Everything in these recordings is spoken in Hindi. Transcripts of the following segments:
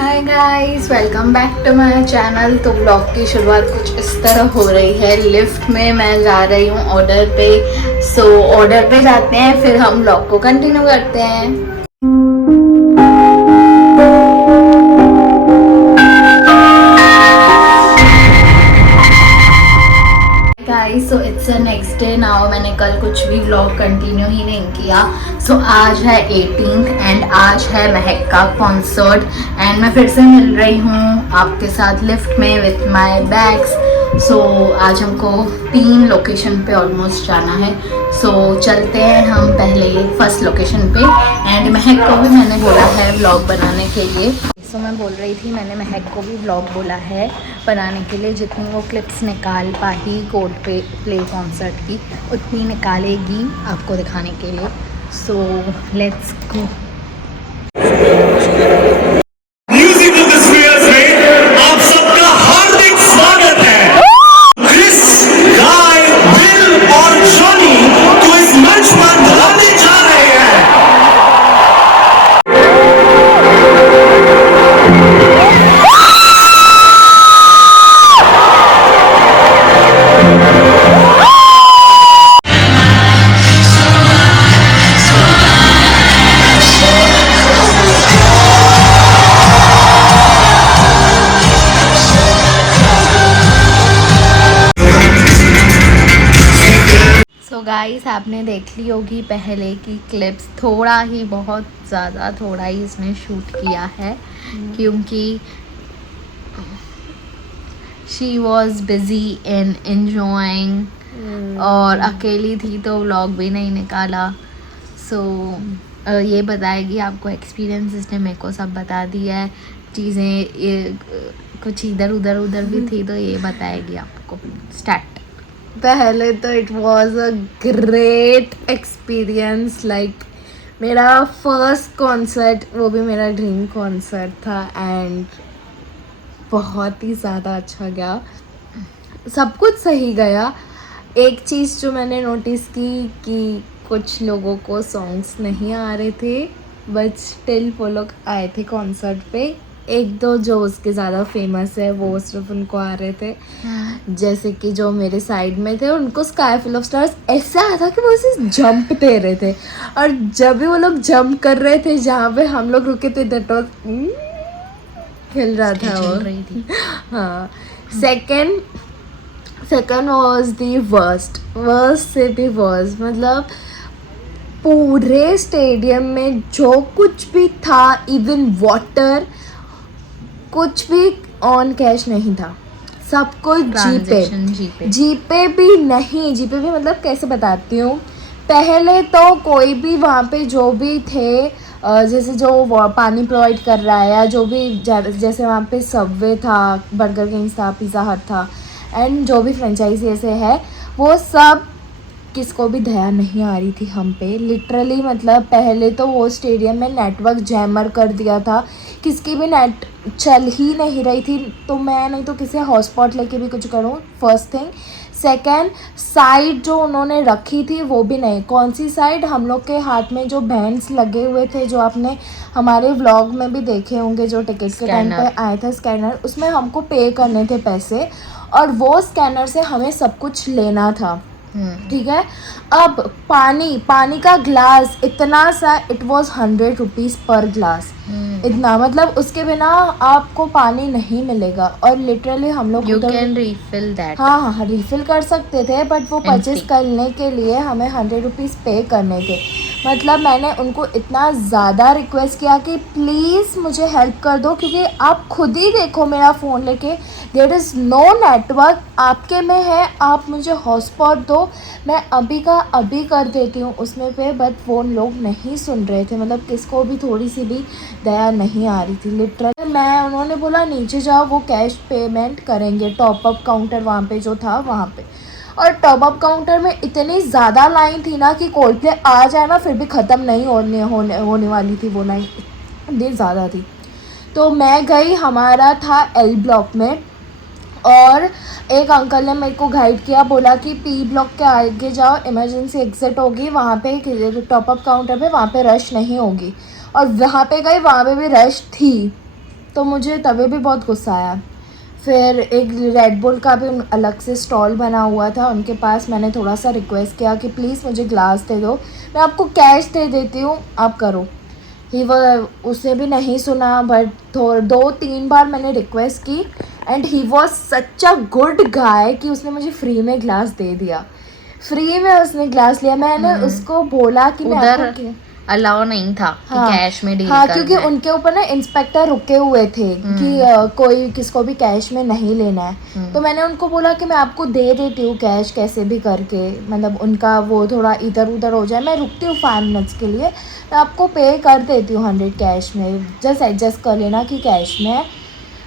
Hi guys, welcome back to my channel. तो ब्लॉग की शुरुआत कुछ इस तरह हो रही है। लिफ्ट में मैं जा रही हूँ ऑर्डर पे। ऑर्डर पे जाते हैं, फिर हम ब्लॉग को कंटिन्यू करते हैं। Guys, so it's a next day now. मैंने कल कुछ भी व्लॉग कंटिन्यू ही नहीं किया। आज है 18th एंड आज है महक का कॉन्सर्ट एंड मैं फिर से मिल रही हूँ आपके साथ लिफ्ट में विथ माय बैग्स। आज हमको 3 लोकेशन पे ऑलमोस्ट जाना है। चलते हैं हम पहले फर्स्ट लोकेशन पे एंड महक को भी मैंने बोला है व्लॉग बनाने के लिए। मैं बोल रही थी, मैंने महक को भी व्लॉग बोला है बनाने के लिए। जितनी वो क्लिप्स निकाल पाई कोड पे प्ले कॉन्सर्ट की उतनी निकालेगी आपको दिखाने के लिए। Let's go. गाइस, आपने देख ली होगी पहले की क्लिप्स। थोड़ा ही, बहुत ज़्यादा थोड़ा ही इसमें शूट किया है क्योंकि she was busy in enjoying और अकेली थी तो व्लॉग भी नहीं निकाला। ये बताएगी आपको एक्सपीरियंस, इसने मेरे को सब बता दिया है। चीज़ें कुछ इधर उधर भी थी तो ये बताएगी आपको। स्टार्ट। पहले तो it was a great experience. Like मेरा फर्स्ट कॉन्सर्ट, वो भी मेरा ड्रीम कॉन्सर्ट था एंड बहुत ही ज़्यादा अच्छा गया। सब कुछ सही गया। एक चीज़ जो मैंने नोटिस की कि कुछ लोगों को सॉन्ग्स नहीं आ रहे थे बट स्टिल वो लोग आए थे कॉन्सर्ट पे। एक दो जो उसके ज़्यादा फेमस है वो सिर्फ उनको आ रहे थे। जैसे कि जो मेरे साइड में थे उनको स्काई फुल ऑफ स्टार्स ऐसा आया था कि वो उसे जंप दे रहे थे और जब भी वो लोग जंप कर रहे थे जहाँ पे हम लोग रुके थे दैट वाज हिल रहा था वो। रही थी। हाँ। सेकंड वॉज दी वर्स्ट से भी वर्स्ट। मतलब पूरे स्टेडियम में जो कुछ भी था, इवन वाटर, कुछ भी ऑन कैश नहीं था। सब कुछ जीपे भी नहीं। जीपे भी मतलब कैसे बताती हूँ। पहले तो कोई भी वहाँ पे जो भी थे, जैसे जो पानी प्रोवाइड कर रहा है या जो भी, जैसे वहाँ पे सबवे था, बर्गर किंग था, पिज़्ज़ा हट था एंड जो भी फ्रेंचाइजी ऐसे है, वो सब किसको भी दया नहीं आ रही थी हम पे। लिटरली मतलब पहले तो वो स्टेडियम में नेटवर्क जैमर कर दिया था, किसकी भी नेट चल ही नहीं रही थी। तो मैं नहीं तो किसी हॉटस्पॉट लेके भी कुछ करूँ, फर्स्ट थिंग। सेकंड, साइड जो उन्होंने रखी थी वो भी नहीं। कौन सी साइड? हम लोग के हाथ में जो बैंड्स लगे हुए थे, जो आपने हमारे व्लॉग में भी देखे होंगे, जो टिकट के टाइम पे आए थे स्कैनर, उसमें हमको पे करने थे पैसे और वो स्कैनर से हमें सब कुछ लेना था। ठीक है। अब पानी का ग्लास इतना सा, इट वॉज 100 रुपीज़ पर ग्लास। इतना मतलब उसके बिना आपको पानी नहीं मिलेगा। और लिटरली हम लोग यू कैन रिफिल दैट। हाँ, रिफिल कर सकते थे बट वो परचेज करने के लिए हमें 100 रुपीज़ पे करने थे। मतलब मैंने उनको इतना ज़्यादा रिक्वेस्ट किया कि प्लीज़ मुझे हेल्प कर दो, क्योंकि आप खुद ही देखो मेरा फ़ोन लेके देयर इज़ नो नेटवर्क। आपके में है, आप मुझे हॉटस्पॉट दो, मैं अभी का अभी कर देती हूँ उसमें पे। बट वो लोग नहीं सुन रहे थे। मतलब किसको भी थोड़ी सी भी दया नहीं आ रही थी लिटरली। उन्होंने बोला नीचे जाओ, वो कैश पेमेंट करेंगे। टॉप अप काउंटर वहाँ पे जो था वहाँ पे, और टॉप अप काउंटर में इतनी ज़्यादा लाइन थी ना कि कोल्डप्ले आ जाए ना फिर भी ख़त्म नहीं होने वाली थी वो लाइन, इतनी ज़्यादा थी। तो मैं गई, हमारा था एल ब्लॉक में और एक अंकल ने मेरे को गाइड किया, बोला कि पी ब्लॉक के आगे जाओ, इमरजेंसी एग्जिट होगी वहाँ पे, टॉप अप काउंटर पे, वहाँ पे रश नहीं होगी। और वहाँ पे गई, वहाँ पे भी रश थी। तो मुझे तभी भी बहुत गुस्सा आया। फिर एक रेड बुल का भी अलग से स्टॉल बना हुआ था उनके पास। मैंने थोड़ा सा रिक्वेस्ट किया कि प्लीज़ मुझे ग्लास दे दो, मैं आपको कैश दे देती हूँ, आप करो। ही वो उसने भी नहीं सुना, बट 2-3 बार मैंने रिक्वेस्ट की and he was such a good guy कि उसने मुझे फ्री में ग्लास दे दिया। फ्री में उसने ग्लास लिया। मैंने उसको बोला कि मैं उधर आपको अलाउ नहीं था कि हाँ कैश में डील हाँ, करना क्योंकि है। उनके ऊपर ना इंस्पेक्टर रुके हुए थे कि कोई किसको भी कैश में नहीं लेना है। तो मैंने उनको बोला कि मैं आपको दे देती हूँ कैश कैसे भी करके, मतलब उनका वो थोड़ा इधर उधर हो जाए, मैं रुकती हूँ 5 मिनट्स के लिए, मैं आपको पे कर देती हूँ 100 कैश में, जस्ट एडजस्ट कर लेना कि कैश में है।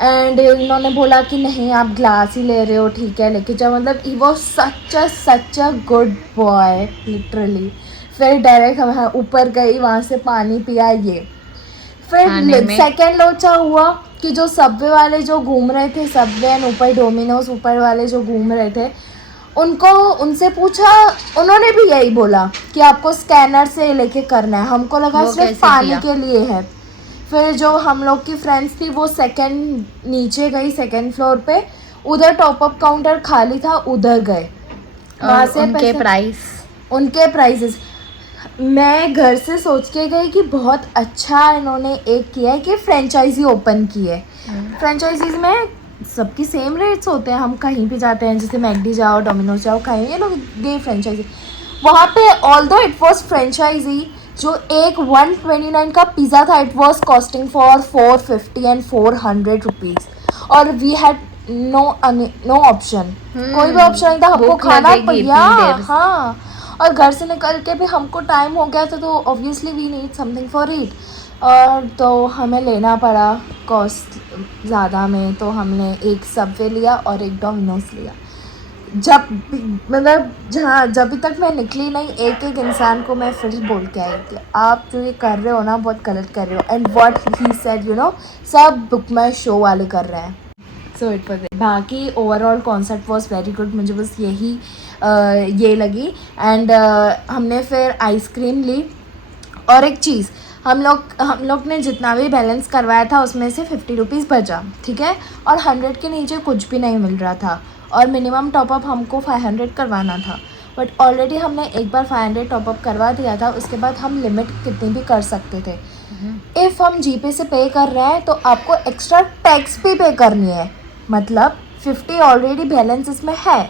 एंड इन्होंने बोला कि नहीं आप ग्लास ही ले रहे हो, ठीक है लेके जाओ। मतलब he was such a good boy literally. फिर डायरेक्ट हम ऊपर गई, वहाँ से पानी पिया ये। खाने फिर में सेकेंड लोचा हुआ कि जो सबवे वाले जो घूम रहे थे, सबवे एंड ऊपर डोमिनोज ऊपर वाले जो घूम रहे थे, उनको उनसे पूछा, उन्होंने भी यही बोला कि आपको स्कैनर से लेके करना है। हमको लगा वो सिर्फ कैसे पानी किया? के लिए है। फिर जो हम लोग की फ्रेंड्स थी वो सेकंड नीचे गई, सेकंड फ्लोर पे, उधर टॉपअप काउंटर खाली था, उधर गए। वहाँ और से उनके प्राइस? उनके प्राइजेस मैं घर से सोच के गई कि बहुत अच्छा इन्होंने एक किया है कि फ्रेंचाइजी ओपन की है। फ्रेंचाइजीज में सबकी सेम रेट्स होते हैं, हम कहीं भी जाते हैं जैसे मैकडी जाओ, डोमिनोज जाओ, कहीं ये लोग गए फ्रेंचाइजी। वहाँ पे ऑल्दो इट वॉज फ्रेंचाइजी, जो एक 129 का पिज़्ज़ा था, it was costing for 450 and 400 rupees. और वी हैड नो ऑप्शन, कोई भी ऑप्शन नहीं था, हमको भूख खाना लगेगी पड़ा। इतनी देर। हाँ, और घर से निकल के भी हमको टाइम हो गया था, तो obviously we need something for it. और तो हमें लेना पड़ा कॉस्ट ज़्यादा में, तो हमने एक सबवे लिया और एक डोमिनोज लिया। जब मतलब जब तक मैं निकली नहीं, एक एक इंसान को मैं फिर बोल के आई कि आप जो ये कर रहे हो ना बहुत गलत कर रहे हो। एंड व्हाट ही सेड, सब बुक माई शो वाले कर रहे हैं। सो इट वॉज, बाकी overall concert was very good. मुझे बस यही ये लगी। एंड हमने फिर आइसक्रीम ली। और एक चीज़, हम लोग ने जितना भी बैलेंस करवाया था उसमें से 50 रुपीज़ बचा, ठीक है, और 100 के नीचे कुछ भी नहीं मिल रहा था। और मिनिमम टॉपअप हमको 500 करवाना था, बट ऑलरेडी हमने एक बार 500 टॉपअप करवा दिया था। उसके बाद हम लिमिट कितनी भी कर सकते थे। इफ़ हम जीपे से पे कर रहे हैं तो आपको एक्स्ट्रा टैक्स भी पे करनी है, मतलब 50 ऑलरेडी बैलेंस इसमें है,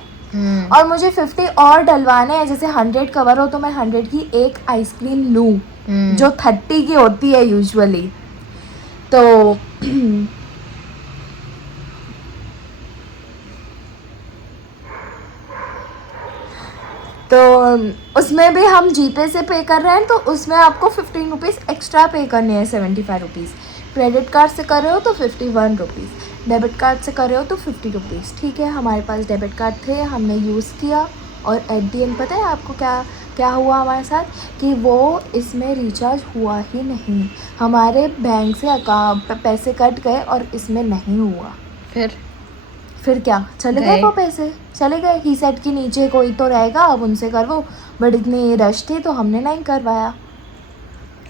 और मुझे 50 और डलवाने हैं। जैसे 100 कवर हो तो मैं 100 की एक आइसक्रीम लूँ, जो 30 की होती है यूजुअली। तो तो उसमें भी हम जीपे से पे कर रहे हैं, तो उसमें आपको 15 रुपीज़ एक्स्ट्रा पे करने हैं, 75 रुपीज़। क्रेडिट कार्ड से कर रहे हो तो 51 रुपीज़, डेबिट कार्ड से कर रहे हो तो 50 रुपीज़, ठीक है। हमारे पास डेबिट कार्ड थे, हमने यूज़ किया, और एट दी एंड पता है आपको क्या हुआ हमारे साथ, कि वो इसमें रिचार्ज हुआ ही नहीं। हमारे बैंक से पैसे कट गए और इसमें नहीं हुआ। फिर क्या, चले गए वो पैसे, चले गए। ही सेट के नीचे कोई तो रहेगा, अब उनसे करवो, बट इतनी रश थी तो हमने नहीं करवाया।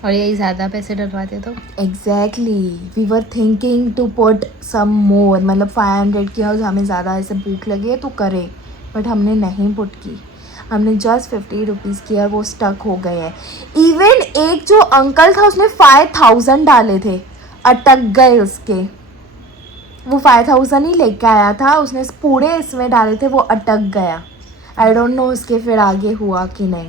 और यही ज़्यादा पैसे डलवाते तो exactly, we were thinking to put some more, मतलब 500 की, और हमें ज़्यादा ऐसे भूख लगी है तो करें, बट हमने नहीं पुट की। हमने जस्ट 50 रुपीज़ किया, वो स्टक हो गए हैं। इवन एक जो अंकल था उसने 5000 डाले थे, अटक गए उसके। वो 5000 ही लेके आया था, उसने पूरे इसमें डाले थे, वो अटक गया। आई डोंट नो उसके फिर आगे हुआ कि नहीं,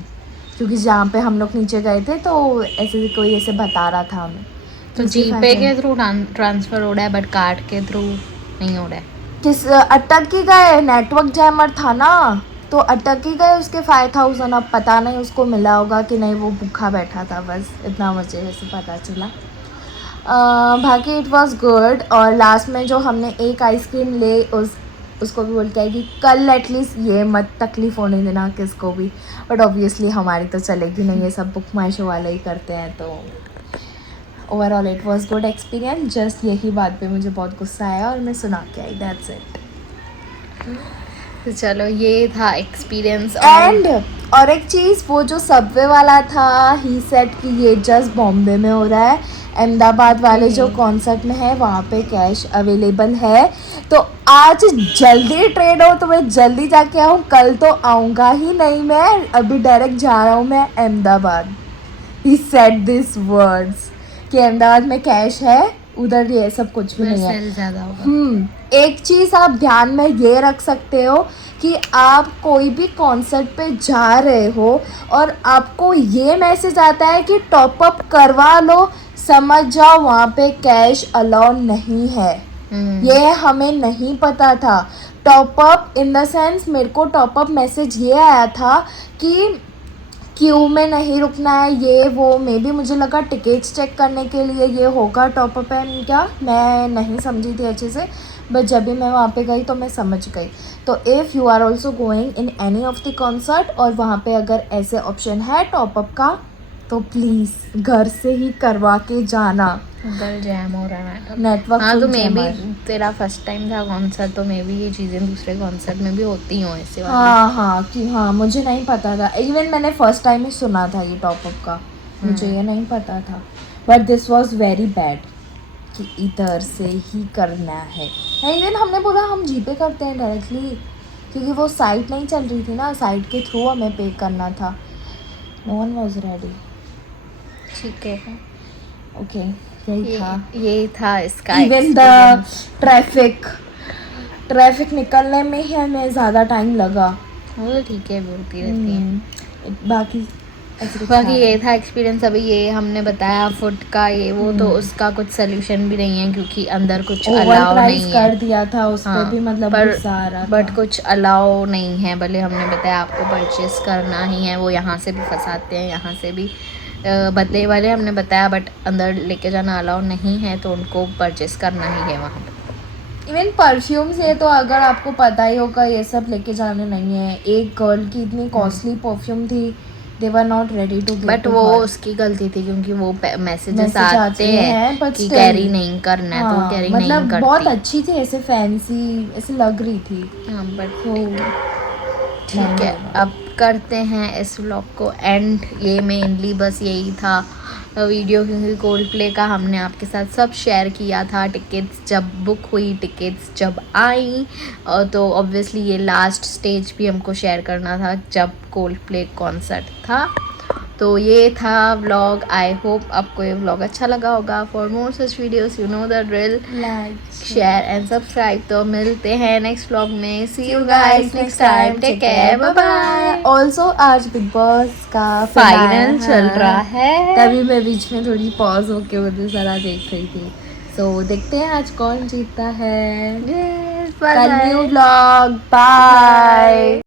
क्योंकि जहाँ पे हम लोग नीचे गए थे तो ऐसे कोई ऐसे बता रहा था हमें। तो जीपे के थ्रू ट्रांसफ़र हो रहा है, बट कार्ड के थ्रू नहीं हो रहा है। किस अटक ही गए, नेटवर्क जैमर था ना, तो अटक ही गए उसके 5000। अब पता नहीं उसको मिला होगा कि नहीं, वो भूखा बैठा था, बस इतना मुझे ऐसे पता चला। बाकी इट वाज गुड। और लास्ट में जो हमने एक आइसक्रीम ले, उसको भी बोल के आई कि कल एटलीस्ट ये मत तकलीफ़ होने देना किसको भी, बट ऑब्वियसली हमारी तो चलेगी नहीं, ये सब बुक माई शो वाले ही करते हैं। तो overall it was good experience. Just यही बात पे मुझे बहुत गुस्सा आया और मैं सुना के आई, दैट्स इट। तो चलो ये था एक्सपीरियंस। एंड और एक चीज़, वो जो सबवे वाला था, ही सेड कि ये जस्ट बॉम्बे में हो रहा है, अहमदाबाद वाले जो कॉन्सर्ट में है वहाँ पे कैश अवेलेबल है, तो आज जल्दी ट्रेन हो तो मैं जल्दी जाके आऊँ, कल तो आऊँगा ही नहीं, मैं अभी डायरेक्ट जा रहा हूँ मैं Ahmedabad. He said this words कि अहमदाबाद में कैश है, उधर ये सब कुछ भी नहीं है। सेल ज़्यादा होगा। एक चीज़ आप ध्यान में ये रख सकते हो कि आप कोई भी कॉन्सर्ट पे जा रहे हो और आपको ये मैसेज आता है कि टॉप अप करवा लो, समझ जाओ वहाँ पे कैश अलाउ नहीं है। ये हमें नहीं पता था। Top up in the sense, मेरे को टॉप अप मैसेज ये आया था कि क्यू में नहीं रुकना है, ये वो, मे बी मुझे लगा टिकट्स चेक करने के लिए ये होगा टॉप अप एंड क्या, मैं नहीं समझी थी अच्छे से, बट जब भी मैं वहाँ पे गई तो मैं समझ गई। तो if you are also going in any of the concert और वहाँ पे अगर ऐसे ऑप्शन है टॉप अप का, तो प्लीज़ घर से ही करवा के जाना। उधर जैम हो रहा है नेटवर्क। हाँ, तो मे बी तेरा फर्स्ट टाइम था कॉन्सर्ट, तो मे बी ये चीज़ें दूसरे कॉन्सर्ट में भी होती हों ऐसे वाली। हाँ कि हाँ, मुझे नहीं पता था, इवन मैंने फर्स्ट टाइम ही सुना था ये टॉप अप का, मुझे ये नहीं पता था, but this was very bad कि इधर से ही करना है। इवन हमने बोला हम जीपे करते हैं डायरेक्टली, क्योंकि वो साइट नहीं चल रही थी ना, साइट के थ्रू हमें पे करना था। No one was ready. ठीक है, ओके, यही था इसका इवन द ट्रैफिक निकलने में ही हमें ज़्यादा टाइम लगा। वो तो ठीक है, बोलती रहती है। बाकी ये था एक्सपीरियंस। अभी ये हमने बताया फूड का ये वो, तो उसका कुछ सोल्यूशन भी नहीं है क्योंकि अंदर कुछ अलाउ नहीं है। कर दिया था उस पे भी, मतलब गुस्सा आ रहा था, बट कुछ अलाउ नहीं है। भले हमने बताया आपको परचेस करना ही है, वो यहाँ से भी फंसाते हैं, यहाँ से भी बदले वाले हमने बताया, बट अंदर लेके जाना अलाउ नहीं है, तो उनको परचेस करना ही है वहाँ पे। इवन परफ्यूम्स ये तो अगर आपको पता ही होगा, ये सब लेके जाने नहीं है। एक गर्ल की इतनी कॉस्टली परफ्यूम थी, they were not ready to, but वो उसकी गलती थी क्योंकि वो मैसेजेस आते हैं कि कैरी नहीं करना है, तो कैरी नहीं करती। मतलब बहुत अच्छी थी, ऐसे फैंसी ऐसे लग रही थी। हाँ, बट ठीक है, अब करते हैं इस व्लॉग को एंड। ये मेनली बस यही था वीडियो, क्योंकि कोल्ड प्ले का हमने आपके साथ सब शेयर किया था। टिकट्स जब बुक हुई, टिकट्स जब आई, तो ऑब्वियसली ये लास्ट स्टेज भी हमको शेयर करना था जब कोल्ड प्ले कॉन्सर्ट था। तो ये था व्लॉग। आई होप आपको ये व्लॉग अच्छा लगा होगा। For more such videos, you know the drill, like, share and subscribe. तो मिलते हैं नेक्स्ट व्लॉग में। See you guys next time, take care, bye bye. Also आज बिग बॉस का फाइनल चल रहा है, तभी मैं बीच में थोड़ी पॉज होके उधर सारा देख रही थी। सो देखते हैं आज कौन जीतता है। कल न्यू व्लॉग, बाय।